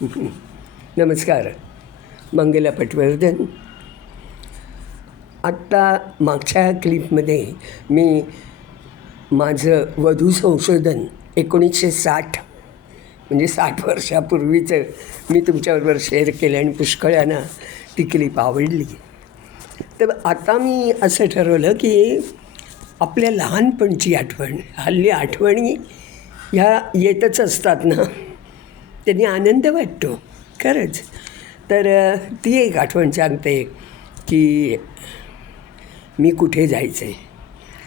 नमस्कार. मंगला पटवर्धन. आत्ता मागच्या क्लिपमध्ये मी माझं वधू संशोधन एकोणीसशे साठ म्हणजे साठ वर्षापूर्वीचं मी तुमच्याबरोबर शेअर केलं आणि पुष्कळांना ती क्लिप आवडली. तर आता मी असं ठरवलं की आपल्या लहानपणची आठवण हल्ली आठवणी ह्या येतच असतात ना. त्यांनी आनंद वाटतो खरंच. तर ती एक आठवण सांगते की मी कुठे जायचं. आहे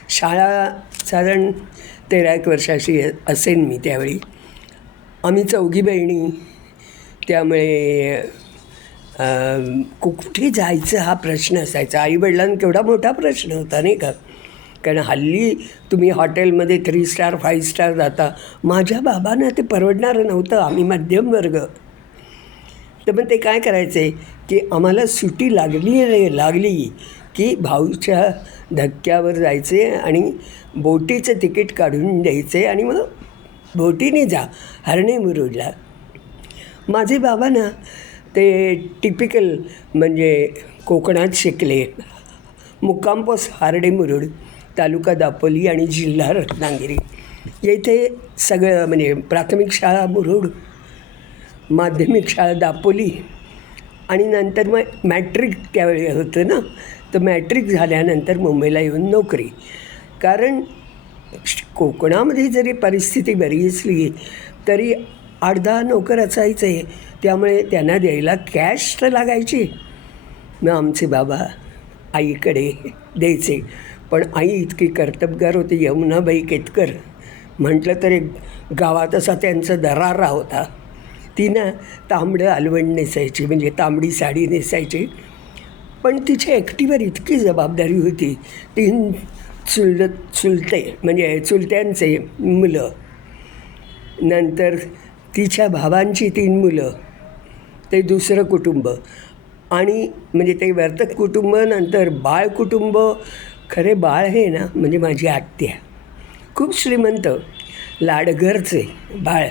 शाळा साधारण तेरा एक वर्षाशी असेन मी त्यावेळी. आम्ही चौघी बहिणी त्यामुळे कुठे जायचं हा प्रश्न असायचा. आईवडिलांना केवढा मोठा प्रश्न होता नाही का? कारण हल्ली तुम्ही हॉटेलमध्ये थ्री स्टार फाईव्ह स्टार जाता. माझ्या बाबांना ते परवडणारं नव्हतं आम्ही मध्यम वर्ग. तर मग ते काय करायचे की आम्हाला सुट्टी लागली लागली की भाऊच्या धक्क्यावर जायचे आणि बोटीचं तिकीट काढून द्यायचे आणि मग बोटीने जा हरणे मुरुडला. माझे बाबा ना ते टिपिकल म्हणजे कोकणात शिकले. मुक्कामपोस हार्डे मुरुड. तालुका दापोली आणि जिल्हा रत्नागिरी. येथे सगळं म्हणजे प्राथमिक शाळा मुरुड माध्यमिक शाळा दापोली आणि नंतर मग मॅट्रिक त्यावेळी होतं ना? तर मॅट्रिक झाल्यानंतर मुंबईला येऊन नोकरी. कारण श- कोकणामध्ये जरी परिस्थिती बरी असली तरी आठ दहा नोकर असायचे. त्यामुळे त्यांना द्यायला कॅश तर लागायची. मग आमचे बाबा आईकडे द्यायचे. पण आई इतकी कर्तबगार होती यमुनाबाई केतकर. म्हटलं तर एक गावात असा त्यांचा दरारा होता. ती ना तांबडं अलवण नेसायची म्हणजे तांबडी साडी नेसायची. पण तिच्या एकटीवर इतकी जबाबदारी होती तीन चुल चुलते म्हणजे चुलत्यांचे मुलं. नंतर तिच्या भावांची तीन मुलं ते दुसरं कुटुंब. आणि म्हणजे ते वर्तक कुटुंब नंतर बाळ कुटुंब खरे बाळ हे ना म्हणजे माझी आत्या. खूप श्रीमंत लाडघरचे बाळ.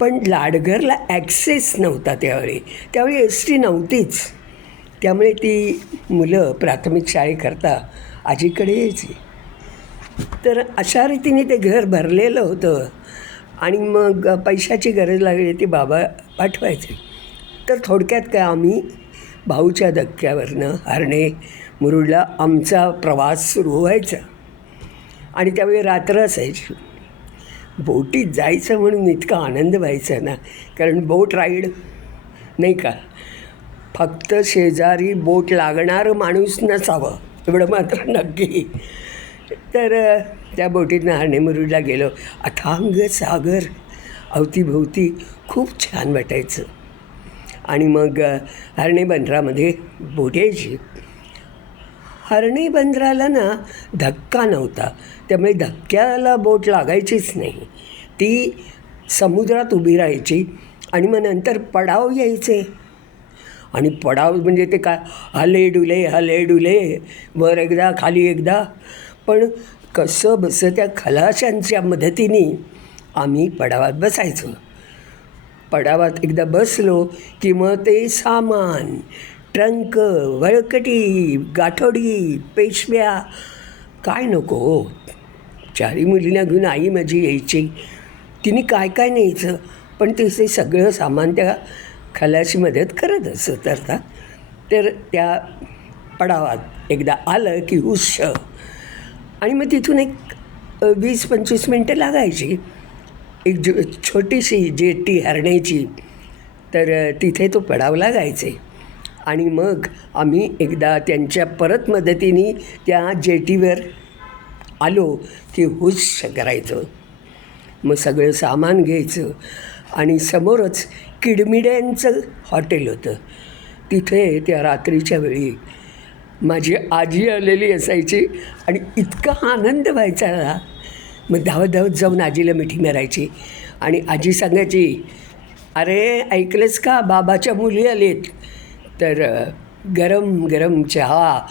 पण लाडघरला ॲक्सेस नव्हता त्यावेळी. त्यावेळी एस टी नव्हतीच. त्यामुळे ती मुलं प्राथमिक शाळेकरता आजीकडे यायची. तर अशा रीतीने ते घर भरलेलं होतं. आणि मग पैशाची गरज लागली ती बाबा पाठवायचे. तर थोडक्यात काय आम्ही भाऊच्या धक्क्यावरनं हरणे मुरुडला आमचा प्रवास सुरू व्हायचा. आणि त्यावेळी रात्र असायची. बोटीत जायचं म्हणून इतका आनंद व्हायचा ना कारण बोट राईड नाही का? फक्त शेजारी बोट लागणारं माणूस नसावं एवढं मात्र नक्की. तर त्या बोटीतनं हाणेमुरुडला गेलो. अथांग सागर अवतीभोवती खूप छान वाटायचं. आणि मग हरणे बंदरामध्ये बोट यायची. हरणी बंदराला ना धक्का नव्हता. त्यामुळे धक्क्याला बोट लागायचीच नाही. ती समुद्रात उभी राहायची आणि मग नंतर पडाव यायचे. आणि पडाव म्हणजे ते काय? हले डुले हले डुले वर एकदा खाली एकदा. पण कसं बसं त्या खलाशांच्या मदतीने आम्ही पडावात बसायचो. पडावात एकदा बसलो की मग ते सामान ट्रंक वळकटी गाठोडी पेशव्या. काय नको हो? चारी मुलींना घेऊन आई माझी यायची. तिने काय काय न्यायचं? पण तिचे सगळं सामान त्या खलाशी मदत करत असत अर्थात. तर त्या पडावात एकदा आलं की हुश. आणि मग तिथून एक वीस पंचवीस मिनटं लागायची. एक जो छोटीशी जेटी हरण्याची. तर तिथे तो पडाव लागायचे आणि मग आम्ही एकदा त्यांच्या परत मदतीने त्या जेटीवर आलो की हुश करायचं. मग सगळं सामान घ्यायचं आणि समोरच किडमिड्यांचं हॉटेल होतं. तिथे त्या रात्रीच्या वेळी माझी आजी आलेली असायची आणि इतका आनंद व्हायचा. ना मग धावत धावत जाऊन आजीला मिठी मारायची आणि आजी सांगायची अरे ऐकलंस का? बाबाच्या मुली आलेत. तर गरम गरम चहा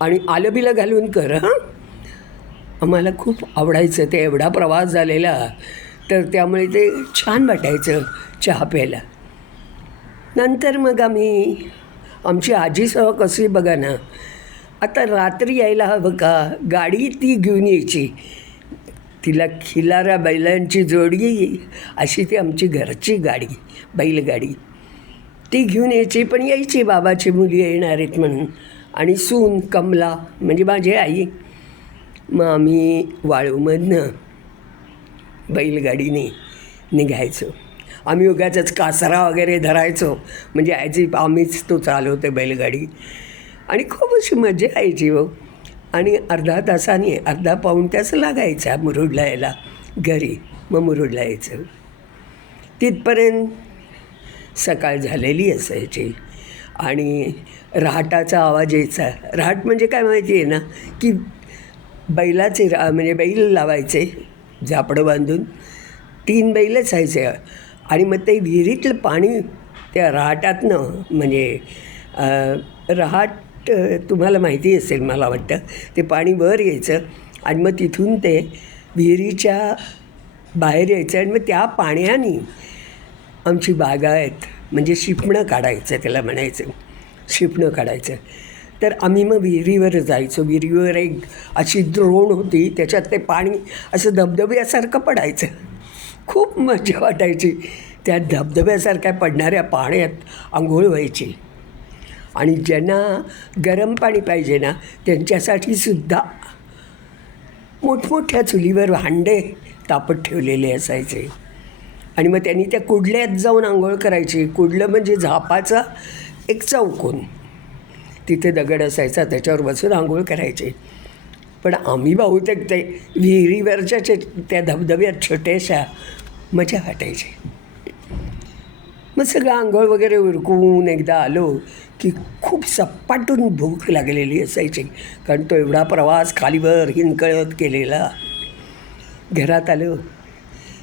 आणि आलं घालून कर हां? आम्हाला खूप आवडायचं ते. एवढा प्रवास झालेला. तर त्यामुळे ते छान वाटायचं चहा प्यायला. नंतर मग आम्ही आमची आजी सह कशी बघा ना आता रात्री यायला हवं का? गाडी ती घेऊन यायची. तिला खिलारा बैलांची जोडी अशी ती आमची घरची गाडी बैलगाडी. ती घेऊन यायची पण यायची बाबाची मुली येणार आहेत म्हणून. आणि सून कमला म्हणजे माझी आई मग आम्ही वाळूमधनं बैलगाडीने निघायचो. आम्ही उगाचच कासरा वगैरे धरायचो. म्हणजे आजी आम्हीच तो चालवतो बैलगाडी. आणि खूप अशी मजा यायची हो. आणि अर्धा तासाने अर्धा पाऊण तास लागायचा मुरुडला यायला. घरी मग मुरुडला यायचं. तिथपर्यंत सकाळ झालेली असायची. आणि रहाटाचा आवाज यायचा. रहाट म्हणजे काय माहिती आहे ना? की बैलाचे रा म्हणजे बैल लावायचे झापडं बांधून. तीन बैलच असायचे. आणि मग ते विहिरीतलं पाणी त्या रहाटातनं म्हणजे रहाट तुम्हाला माहिती असेल मला वाटतं ते पाणी वर यायचं. आणि मग तिथून ते विहिरीच्या बाहेर यायचं. आणि मग त्या पाण्याने आमची बागा आहेत. म्हणजे शिपणं काढायचं त्याला म्हणायचं. शिपणं काढायचं. तर आम्ही मग विहिरीवर जायचो. विहिरीवर एक अशी द्रोण होती. त्याच्यात ते पाणी असं धबधब्यासारखं पडायचं. खूप मजा वाटायची. त्या धबधब्यासारख्या पडणाऱ्या पाण्यात आंघोळ व्हायची. आणि ज्यांना गरम पाणी पाहिजे ना त्यांच्यासाठी सुद्धा मोठमोठ्या चुलीवर भांडे तापत ठेवलेले असायचे. आणि मग त्यांनी त्या कुडल्यात जाऊन आंघोळ करायची. कुडलं म्हणजे झापाचा एक चौकोन. तिथे दगड असायचा त्याच्यावर बसून आंघोळ करायचे. पण आम्ही बहुतेक ते विहिरीवरच्या त्या धबधब्यात छोट्याशा मजा वाटायची. मग सगळं आंघोळ वगैरे उरकून एकदा आलो की खूप सपाटून भूक लागलेली असायची. कारण तो एवढा प्रवास खालीवर हिंकळत केलेला घरात आलो.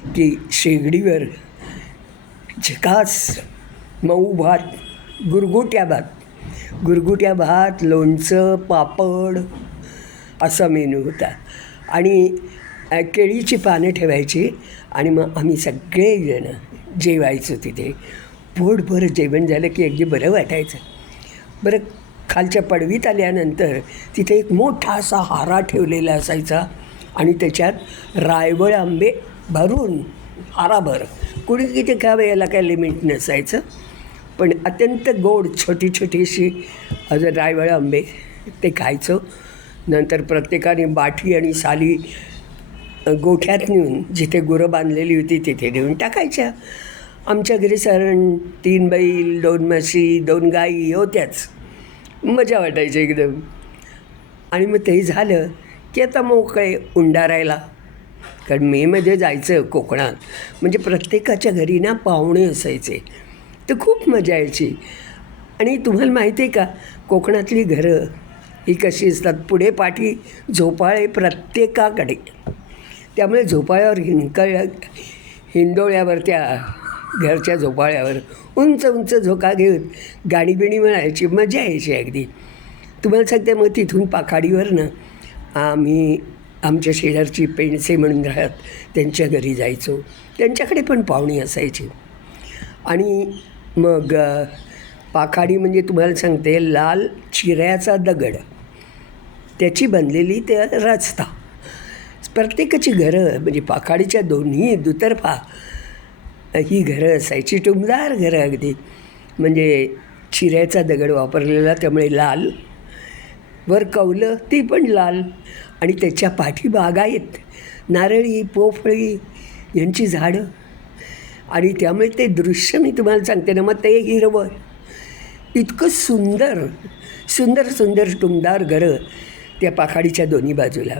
की शेगडीवर झकास मऊ भात गुरगुट्या भात. गुरगुट्या भात लोणचं पापड असा मेनू होता. आणि केळीची पानं ठेवायची आणि मग आम्ही सगळेजणं जेवायचो तिथे. पोटभर जेवण झालं की अगदी बरं वाटायचं. बरं खालच्या पडवीत आल्यानंतर तिथे एक मोठा असा हारा ठेवलेला असायचा आणि त्याच्यात रायवळ आंबे भरून आराभर. कुणी किती खावे याला काय लिमिट नसायचं. पण अत्यंत गोड छोटी छोटीशी अजून रायवळ आंबे ते खायचो. नंतर प्रत्येकाने बाठी आणि साली गोठ्यात नेऊन जिथे गुरं बांधलेली होती तिथे नेऊन टाकायच्या. आमच्या घरी साधारण तीन बैल दोन म्हशी दोन गाई होत्याच. मजा वाटायची एकदम. आणि मग ते झालं की आता मोकळे उंडारायला कारण मेमध्ये जायचं कोकणात. म्हणजे प्रत्येकाच्या घरी ना पाहुणे असायचे. तर खूप मजा यायची. आणि तुम्हाला माहिती आहे का कोकणातली घरं ही कशी असतात पुढे पाठी झोपाळे प्रत्येकाकडे. त्यामुळे झोपाळ्यावर हिंकळ हिंडोळ्यावर त्या घरच्या झोपाळ्यावर उंच उंच झोका घेऊन गाणी बिणी म्हणायची. मजा यायची अगदी. तुम्हाला सांगते मग तिथून पाखाडीवरनं आम्ही आमच्या शेजारची पेणसे म्हणून राहत त्यांच्या घरी जायचो. त्यांच्याकडे पण पाहुणी असायची. आणि मग पाखाडी म्हणजे तुम्हाला सांगते लाल चिऱ्याचा दगड. त्याची बनलेली त्या रस्ता प्रत्येकाची घरं म्हणजे पाखाडीच्या दोन्ही दुतर्फा ही घरं असायची. टुमदार घरं अगदी. म्हणजे चिऱ्याचा दगड वापरलेला त्यामुळे लाल. वर कौलं ती पण लाल. आणि त्याच्या पाठी बागायत नारळी पोफळी यांची झाडं. आणि त्यामुळे ते दृश्य मी तुम्हाला सांगते ना मग ते हिरवं इतकं सुंदर सुंदर सुंदर टुमदार घरं त्या पाखाडीच्या दोन्ही बाजूला.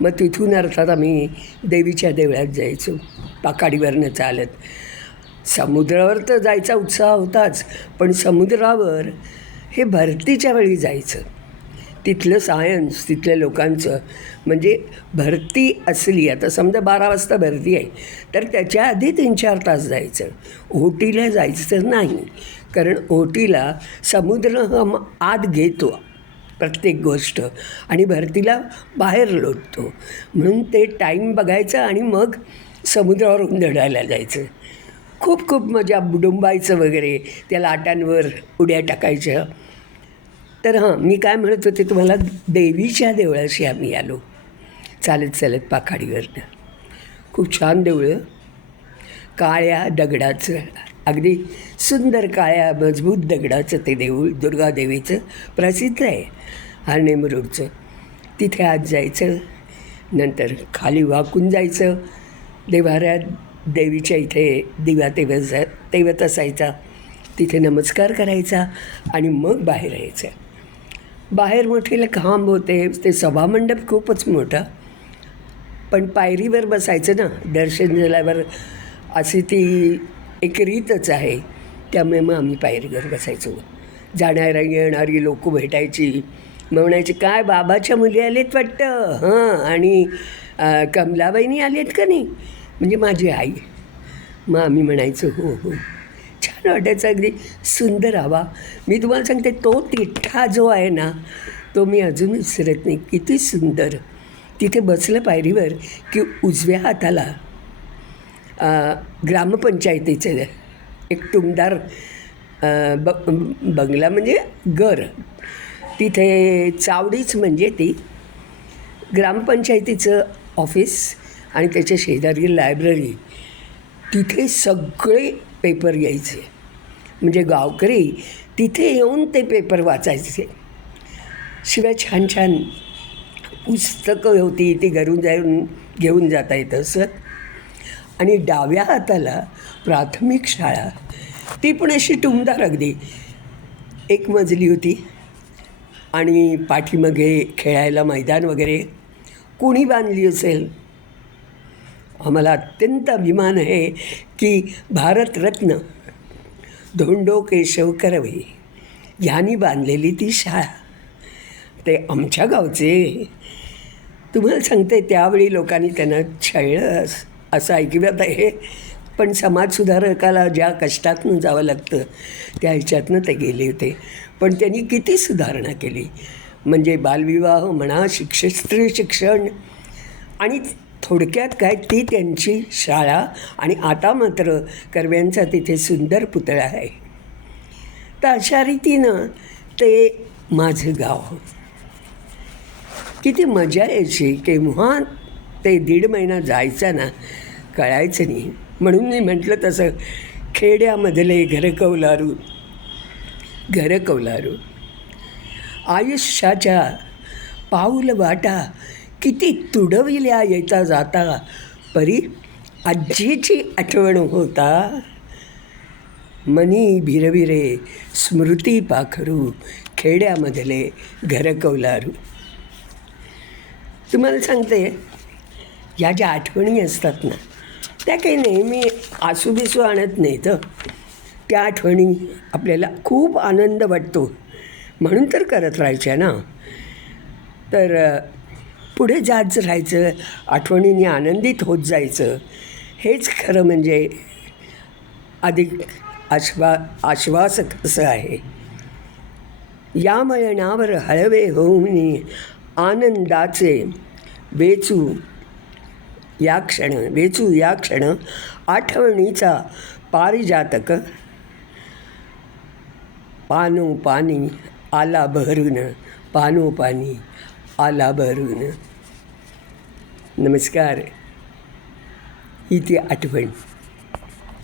मग तिथून अर्थात आम्ही देवीच्या देवळात जायचो पाखाडीवरनं चालत. समुद्रावर तर जायचा उत्साह होताच पण समुद्रावर हे भरतीच्या वेळी जायचं. तिथलं सायन्स तिथल्या लोकांचं. म्हणजे भरती असली आता समजा बारा वाजता भरती आहे तर त्याच्या आधी तीन चार तास जायचं. ओटीला जायचं नाही. कारण ओटीला समुद्र हा आत घेतो प्रत्येक गोष्ट. आणि भरतीला बाहेर लोटतो. म्हणून ते टाईम बघायचं आणि मग समुद्रावरून उंदडायला जायचं. खूप खूप मजा. बुडुंबायचं वगैरे त्या लाटांवर उड्या टाकायच्या. तर हां मी काय म्हणत होते तुम्हाला देवीच्या देवळाशी आम्ही आलो चालत चालत पाखाडीवरनं. खूप छान देवळं काळ्या दगडाचं अगदी सुंदर काळ्या मजबूत दगडाचं ते देऊळ दुर्गादेवीचं प्रसिद्ध आहे हरनेमरूडचं तिथे आज जायचं नंतर खाली वाकून जायचं देवाऱ्यात देवीच्या इथे दिवा तेवत तेवत असायचा तिथे नमस्कार करायचा आणि मग बाहेर यायचं. बाहेर मोठे खांब होते ते सभामंडप खूपच मोठा. पण पायरीवर बसायचं ना दर्शन झाल्यावर अशी ती एक रीतच आहे. त्यामुळे मग आम्ही पायरीवर बसायचो. जाणारी येणारी लोक भेटायची. मग म्हणायची काय बाबाच्या मुली आलेत वाटतं? हां. आणि कमलाबाईनी आलेत का नाही? म्हणजे माझी आई. मग आम्ही म्हणायचो हो हो. त्याचा अगदी सुंदर हवा. मी तुम्हाला सांगते तो तिठा जो आहे ना तो मी अजून विसरत नाही. किती सुंदर. तिथे बसलं पायरीवर की उजव्या हाताला ग्रामपंचायतीचे एक टुमदार ब बंगला म्हणजे घर. तिथे चावडीच म्हणजे ती ग्रामपंचायतीचं ऑफिस आणि त्याच्या शेजारी लायब्ररी. तिथे सगळे पेपर यायचे. म्हणजे गावकरी तिथे येऊन ते पेपर वाचायचे. शिवाय छान छान पुस्तकं होती ती घरून जाऊन घेऊन जाता येत असत. आणि डाव्या हाताला प्राथमिक शाळा ती पण अशी टुमदार अगदी. एक मजली होती आणि पाठीमागे खेळायला मैदान वगैरे. कोणी बांधली असेल? आम्हाला अत्यंत अभिमान आहे की भारतरत्न धोंडो केशव करवे ह्यांनी बांधलेली ती शाळा. ते आमच्या गावचे. तुम्हाला सांगते त्यावेळी लोकांनी त्यांना छळलं असं ऐकव्यात आहे पण समाजसुधारकाला ज्या कष्टातून जावं लागतं त्या ह्याच्यातनं ते गेले होते. पण त्यांनी किती सुधारणा केली. म्हणजे बालविवाह म्हणा शिक्ष स्त्री शिक्षण आणि थोडक्यात काय ती त्यांची शाळा आणि आता मात्र कर्व्यांचा तिथे सुंदर पुतळा आहे. तर अशा रीतीनं ते माझं गाव किती मजा यायची केव्हा ते दीड महिना जायचा ना कळायचं नाही. म्हणून मी म्हटलं तसं खेड्यामधले घरकौलारू घरकौलारू आयुष्याच्या पाऊल वाटा किती तुडविल्या येता जाता. परी आजीची आठवण होता. मनी भिरभिरे स्मृती पाखरू खेड्यामधले घरकौलारू तुम्हाला सांगते ह्या ज्या आठवणी असतात ना त्या काही नेहमी आसूबिसू आणत नाहीत. त्या आठवणी आपल्याला खूप आनंद वाटतो. म्हणून तर करत राहायच्या ना. तर पुढे जात राहायचं आठवणींनी आनंदित होत जायचं. हेच खरं म्हणजे अधिक आश्वा आश्वासक असं आहे. या मळणावर हळवे होऊन आनंदाचे वेचू या क्षण वेचू या क्षण आठवणीचा पारिजातक पानो पाणी आला बहरून पानो पाणी आला भरून नमस्कार. ही ती आठवण.